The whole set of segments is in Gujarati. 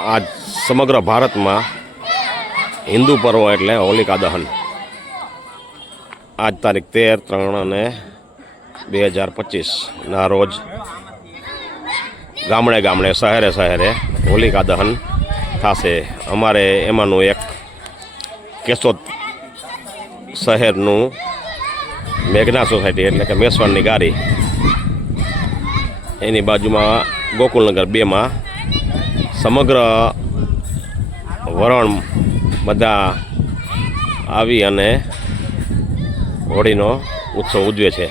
આજ સમગ્ર ભારતમાં હિન્દુ પર્વ એટલે હોલિકા દહન. આજ તારીખ તેર, ત્રણ અને બે હજાર પચીસના રોજ ગામડે ગામડે, શહેરે શહેરે હોલિકા દહન થશે. અમારે એમાંનું એક કેશોદ શહેરનું મેઘના સોસાયટી એટલે કે મેસવાણની ગાડી. એની બાજુમાં ગોકુલનગર બેમાં સમગ્ર વરણ બધા આવી અને હોળીનો ઉત્સવ ઉજવે છે.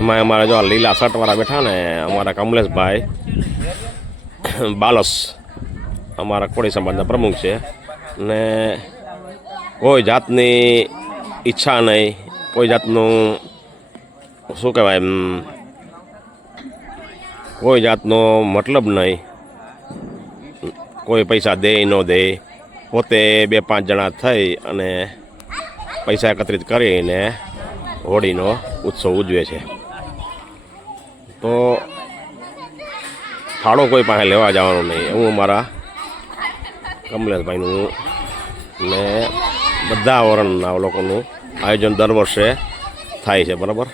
એમાં અમારા જો લીલા શર્ટવાળા બેઠા ને, અમારા કમલેશભાઈ, બાલસ, અમારા કોળી સમાજના પ્રમુખ છે. ને કોઈ જાતની ઈચ્છા નહીં, કોઈ જાતનું શું કહેવાય કોઈ જાતનો મતલબ નહીં. કોઈ પૈસા દે, ન દે, પોતે બે પાંચ જણા થઈ અને પૈસા એકત્રિત કરીને હોળીનો ઉત્સવ ઉજવે છે. તો ફાળો કોઈ પાસે લેવા જવાનો નહીં. એવું અમારા કમલેશભાઈનું ને બધા વરણના લોકોનું આયોજન દર વર્ષે થાય છે, બરાબર?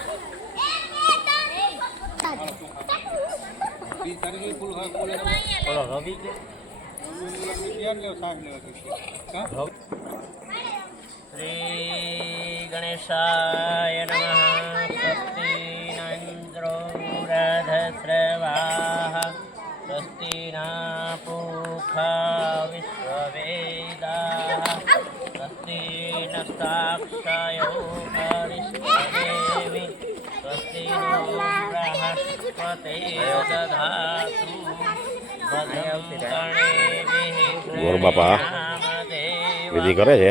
શ્રી ગણેશાય નમઃ સ્વસ્તિ નંદ્રો રથસ્રવાહ સ્વસ્તિ ના પૂખા વિશ્વવેદા સ્વસ્તિ નસ્તાક્ષયો હરિષ્ઠદેવી સ્વસ્તિ નો બૃહસ્પતે દધાતુ ગોર બાપા વિધિ કરે છે.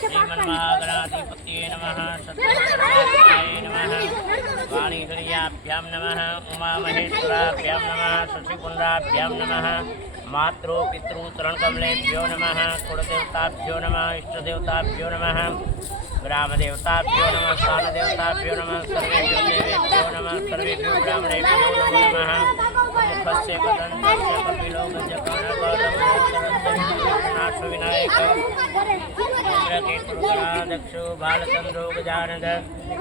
श्रीमन्महागणाधिपत्ये नमः सत्यनारायणाय नमः वाणीहृयाभ्यां नमः उमामहेश्वराभ्यां नमः शशिकुण्डाभ्यां नमः मातृ पितृ चरणकमलेभ्यो नमः कुलदेवताभ्यो नमः इष्टदेवताभ्यो नमः ગ્રામદેવતાભ્યો નમઃ સ્થાનદેવતાભ્યો નમઃ સર્વેભ્યો દેવેભ્યો નમઃ સર્વેભ્યો બ્રાહ્મણેભ્યો નમો નમઃ મુખસ્ય કદંતસ્ય કપિલોકસ્ય કર્ણપાદમનાથ વિનાયક દક્ષો બાલચંદ્રો ગજાનંદ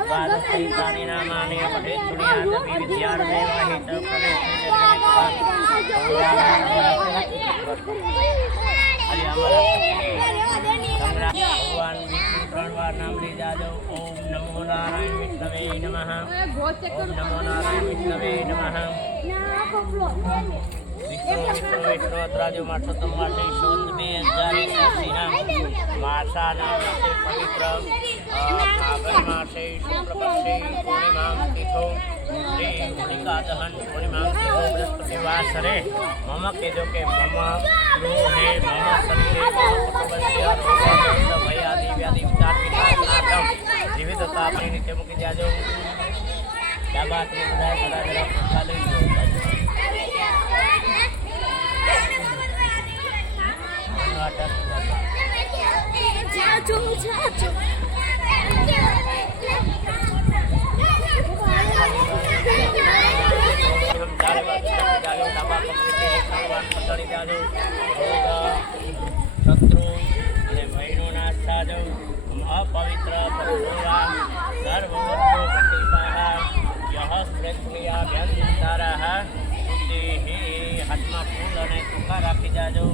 બાલસ્થિતાની નામાને પઠે સુણ્યા વિદ્યાર્થેવાહિત પ્રવેશ ભગવાન વિષ્ણુ ત્રણ વાર નામ લઈ જાજો ઓમ નમો નારાયણ વિષ્ણવે નમઃ. ઓમ નમો નારાયણ વિષ્ણવે નમઃ. વિષ્ણુ અત્રાજો માટસો તમાટે શોધ બે હજાર એકાસીના માસાના પવિત્ર ફાગણ માસે શુક્લ પક્ષે પૂર્ણિમા તિથો શ્રી હોલિકા દહન પૂર્ણિમા તિથો બૃહસ્પતિ વાસરે મમ કીધો કે મમ ગૃહે મમ સંતે વ્યાધિ વિચાર વિનાશનાથમ વિવિધતા મૂકી જાજો ડાબા હાથની બધા જરા જરા શત્રુ અને ભયનો નાશ થાજો અપવિત્ર પશુરા સર્વવસ્તુ પ્રતિપાહ યહ સ્મૃત્યાભ્યંતરઃ બુદ્ધિ હાથમાં ફૂલ અને તુકા રાખી જાજો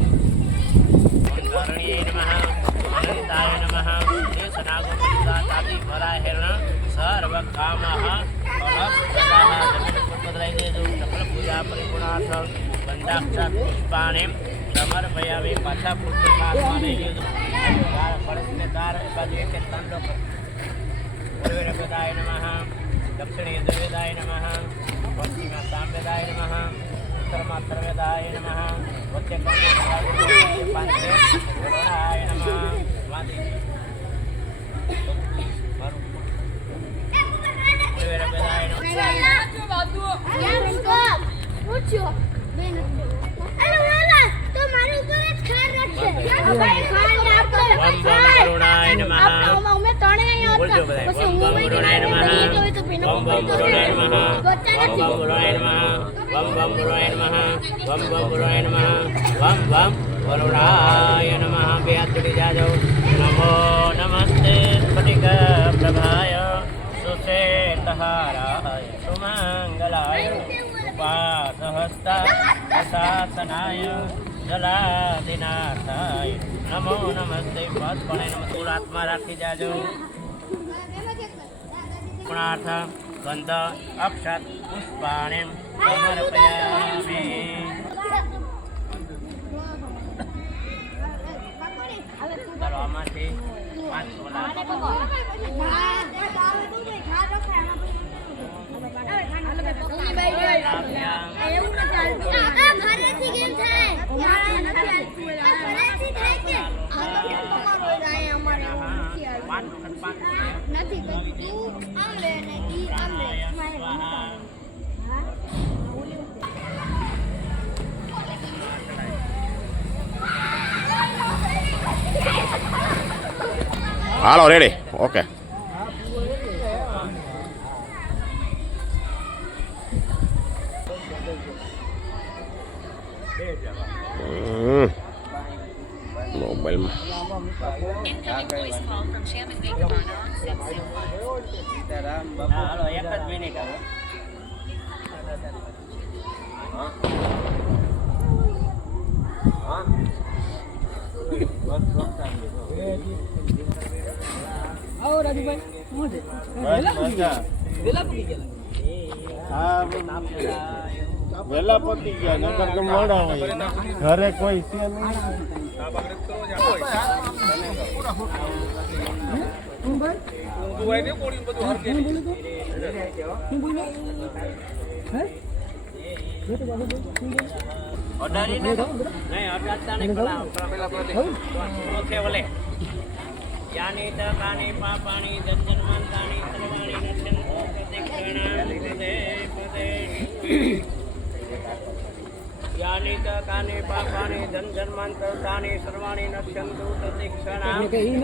એક એક ત્રણ લોકો પૂર્વે પ્રદાય નમઃ દક્ષિણે દ્રવેદાય નમઃ પશ્ચિમે સામવેદાય નમઃ ઉત્તરમાં સર્વેદાય નમઃ વચ્ચે પાંચે વાદી મારું પૂર્વે પ્રદાય નમઃ બોલજો બધા ઓમ બમ ગુરુણાય નમઃ ઓમ બમ ગુરુણાય નમઃ ઓમ બમ ગુરુણાય નમઃ ઓમ બમ ગુરુણાય નમઃ ઓમ બમ ગુરુણાય નમઃ ઓમ બમ વરુણાય નમઃ બે હાથ જોડી જાજો નમો નમસ્તે સ્ફટિક પ્રભાય સુશેતહારાય સુમંગલાય ઉપાસહસ્તા પ્રશાસનાય જલાદિનાથાય નમો નમસ્તે પદ પણ એનો મૂળ હાથમાં રાખી જાજો પુણાર્થ ગંધ અક્ષત પુષ્પાણી સમર્પયામિ આમાંથી પાંચ નથી તું આમ હાલો રેડી ઓકે મોબાઈલમાં Incoming voice call from Shaman Venkatana on Sim હા વેલા પતી ગયા, નકર તો મોડા હોય. ઘરે કોઈ છે નહીં. યાની ત કાની પાપાની દંજન મંતાની સર્વાણી નશ્યન પ્રદક્ષિણા પદે પદે યાની ત કાની પાપાની દંજન મંતાની સર્વાણી નશ્યંતુ પ્રદક્ષિણા નહીં.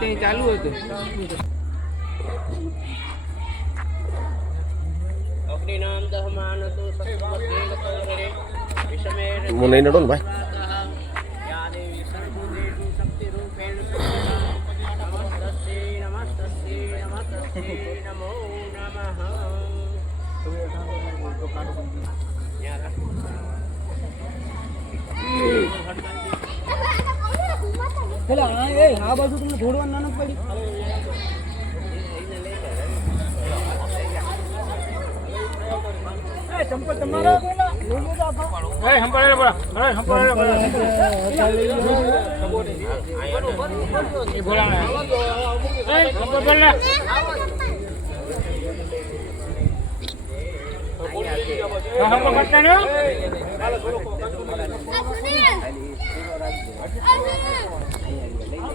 તો ચાલુ હતું. દહમાન તુ વિષમેર નડો ને ભાઈ. આ બાજુ તમને ઘોડવાનું નાનક પડી. એ ચંપલ તમારો? લોગો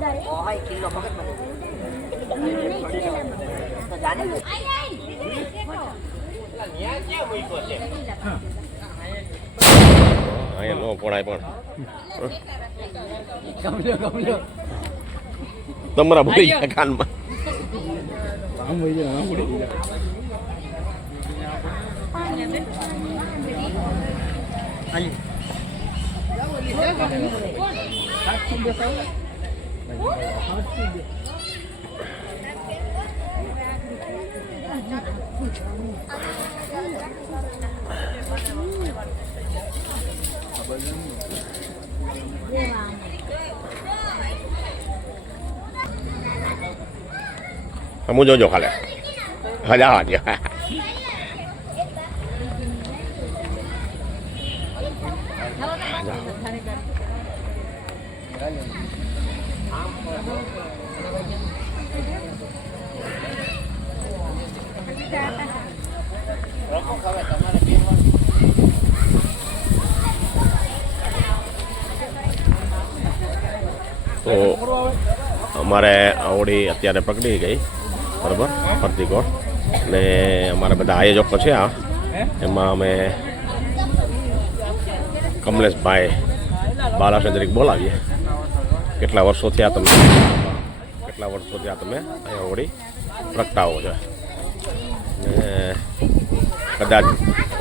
અડાડો અડાડતા જાઓ અડાડતા જાઓ નીકળતા જાઓ અહીંયા નો પડાય પણ તમારા ભૂલી ગયા કાનમાં સમુ જોજો ખાલે હજા હા તો અમારે આવડી અત્યારે પકડી ગઈ. બરાબર? ફરતી કોર ને અમારા બધા આયોજકો છે આ. એમાં અમે કમલેશભાઈ બાલાચંદ્રિક બોલાવીએ. કેટલા વર્ષો થયા તમે કેટલા વર્ષો થયા તમે અહીંયા હોળી પ્રગટાવો છો? કદાચ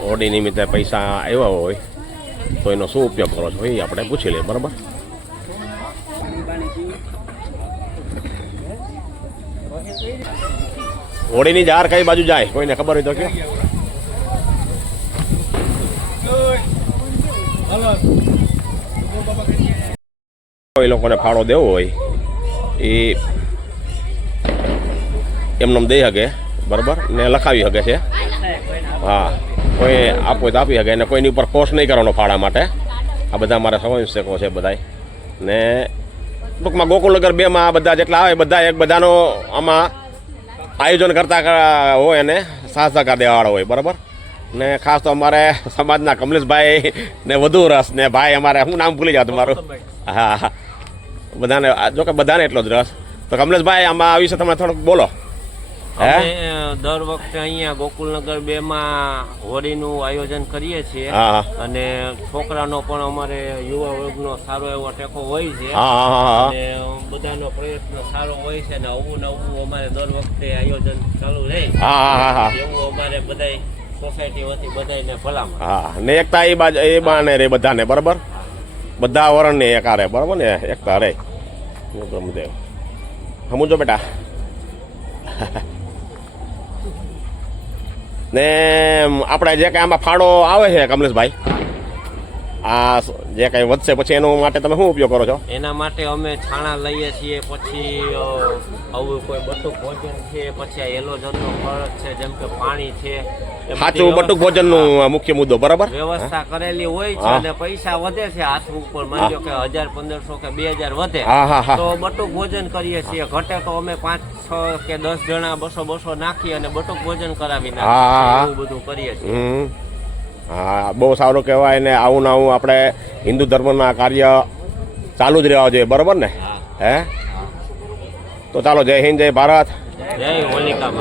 હોળી નિમિત્તે પૈસા આવ્યા હોય, તો એનો શું ઉપયોગ કરો છો? એ આપણે પૂછી લઈએ, બરાબર? હોળીની જાર કઈ બાજુ જાય? કોઈને ખબર હોય તો કે કોઈ લોકોને ફાળો દેવો હોય, એ એમને દઈ શકે બરાબર? ને લખાવી શકે છે? હા. કોઈ હોય તો આપી શકે ને કોઈની ઉપર ફોર્સ નહીં કરવાનો ફાળા માટે. આ બધા મારા સ્વયંસેવકો છે બધાય. ને ટૂંકમાં ગોકુલનગર બેમાં આ બધા જેટલા આવે બધા એક બધાનો આમાં આયોજન કરતા હોય અને સાથ સહકાર દેવાવાળો હોય બરાબર? ને ખાસ તો અમારે સમાજના કમલેશભાઈ ને વધુ રસ ને ભાઈ અમારે શું નામ ભૂલી જાઉં તમારું. હા હા. બધાને જોકે બધાને એટલો જ રસ. તો કમલેશભાઈ આમાં આ વિશે તમે થોડુંક બોલો. હે અમે દર વખતે અહીંયા ગોકુલનગર બે માં હોળીનું આયોજન કરીએ છીએ. અને છોકરાનો પણ અમારે યુવા વર્ગનો સારો એવો ટેકો હોય છે. અને બધાનો પ્રયત્ન સારો હોય છે અને અવું નવું અમારે દર વખતે આયોજન ચાલુ રહે. એવું અમારે બધાય સોસાયટી વતી બધાને ભલામણ. હા ને એકતા એ બાજુ એ બાને રે બધાને બરાબર? બધા વરણને એકા રે બરાબર ને? એકતા રે. બ્રહ્મદેવ સમજો બેટા. ને આપણે જે કાંઈ આમાં ફાળો આવે છે કમલેશભાઈ? આ જે કાંઈ વધશે પછી એનો માટે તમે શું ઉપયોગ કરો છો? એના માટે અમે છાણા લઈએ છીએ પછી આવું કોઈ બટુક ભોજન છે પછી આ એલોજનનો ખર્ચ છે જેમ કે પાણી છે સાચું બટુક ભોજનનું મુખ્ય મુદ્દો બરાબર? વ્યવસ્થા કરેલી હોય છે અને પૈસા વધે છે હાથ ઉપર. માની લો કે હજાર પંદરસો કે બે હજાર વધે. તો બટુક ભોજન કરીએ છીએ. ઘટે તો અમે પાંચ છ કે દસ જણા બસો બસો નાખી અને બટુક ભોજન કરાવી. નાખીએ એવું બધું કરીએ છીએ. હા બહુ સારું કહેવાય ને આવું ને આવું આપણે હિન્દુ ધર્મના કાર્ય ચાલુ જ રહેવા જોઈએ બરાબર ને? હે. તો ચાલો જય હિન્દ જય ભારત. જય હોલિકા